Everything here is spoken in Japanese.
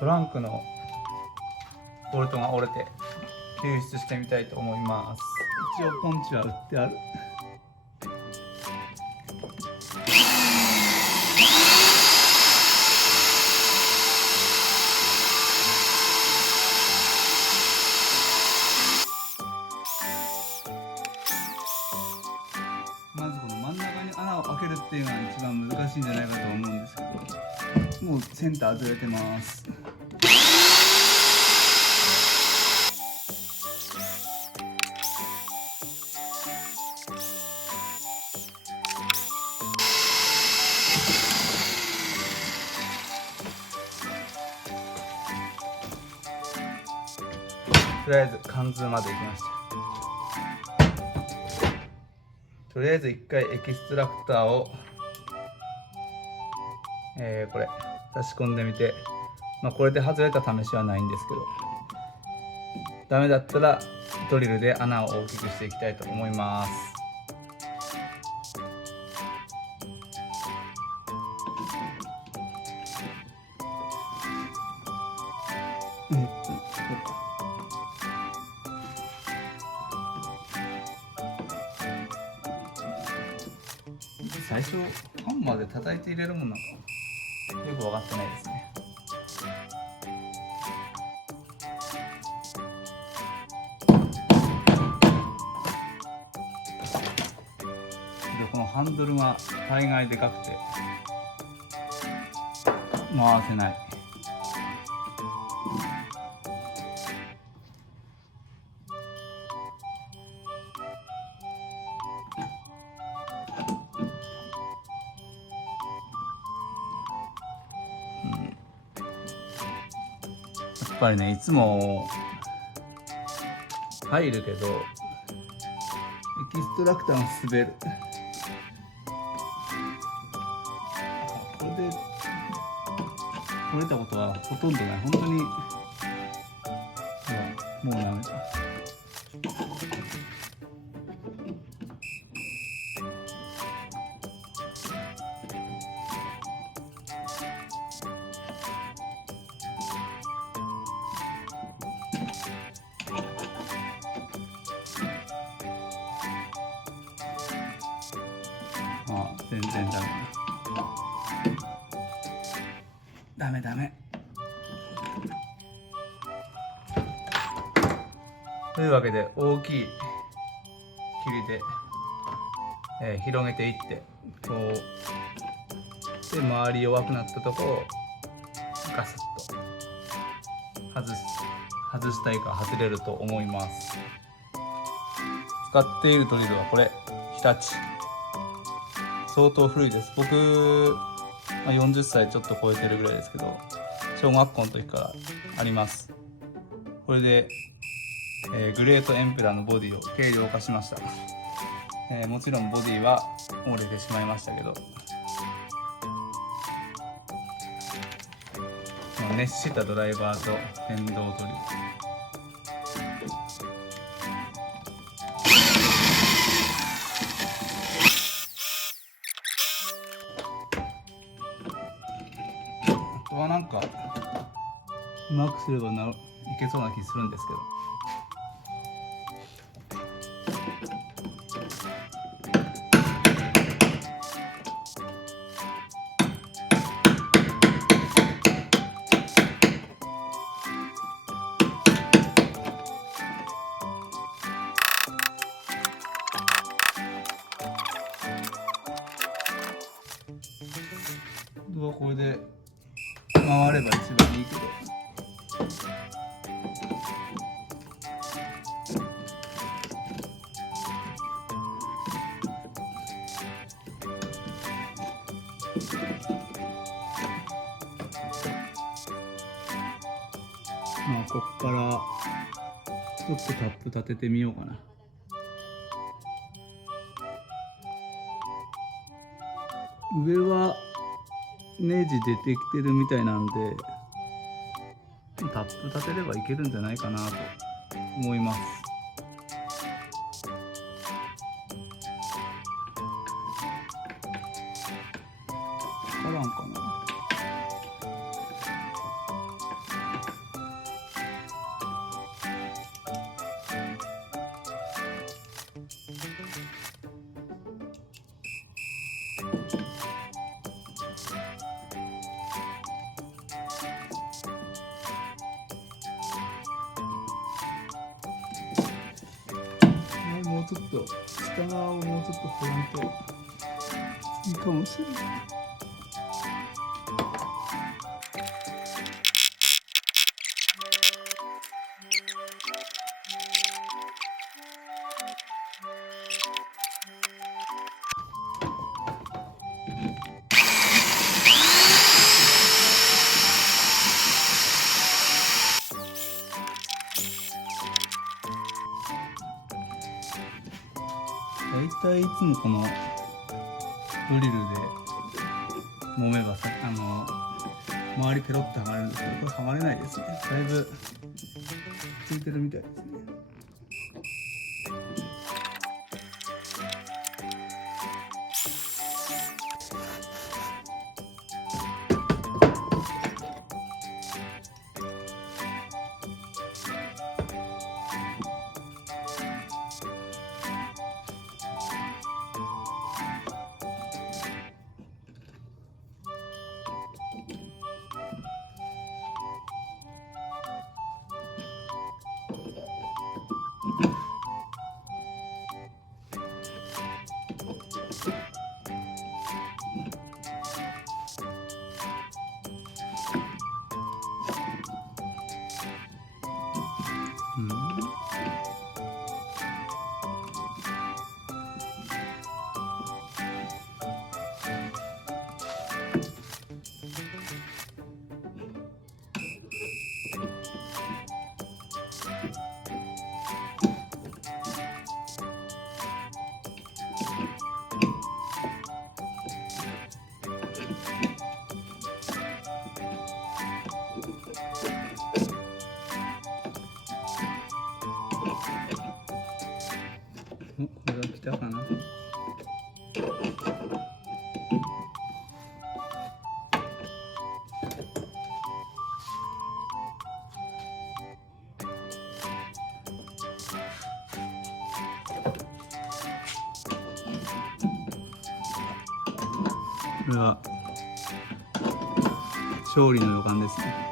トランクのボルトが折れて救出してみたいと思います。一応ポンチは売ってある。まずこの真ん中に穴を開けるっていうのが一番難しいんじゃないかと思うんですけど、もうセンターずれてます。とりあえず貫通まで行きました。とりあえず一回エキストラクターを、これ差し込んでみて、これで外れた試しはないんですけど、ダメだったらドリルで穴を大きくしていきたいと思います。最初ハンマーで叩いて入れるもんなんかよく分かってないですね。でこのハンドルが大概でかくて回せない。やっぱりね、いつも入るけどエキストラクターが滑る。これで折れたことはほとんどない。本当にもうダメだ。全然ダメ。ダメ。というわけで大きい霧で、広げていってこうで周り弱くなったところをガサッと外したいか外れると思います。使っているドリルはこれ日立、相当古いです。僕、40歳ちょっと超えてるぐらいですけど、小学校の時からあります。これで、グレートエンペラーのボディを軽量化しました。もちろんボディは折れてしまいましたけど、熱したドライバーと電動ドリル、あとはなんかうまくすればいけそうな気するんですけど、これで回れば一番いいけど、こっからちょっとタップ立ててみようかな。上はネジ出てきてるみたいなんで、タップ立てればいけるんじゃないかなと思います。わからんかな。もうちょっと下側をもうちょっと掘らんといいかもしれない。大体いつもこのドリルで揉めばさ周りペロッと剥がれるんですけど、これ剥がれないですね。だいぶついてるみたいですね。これが来たかな。これは勝利の予感ですね。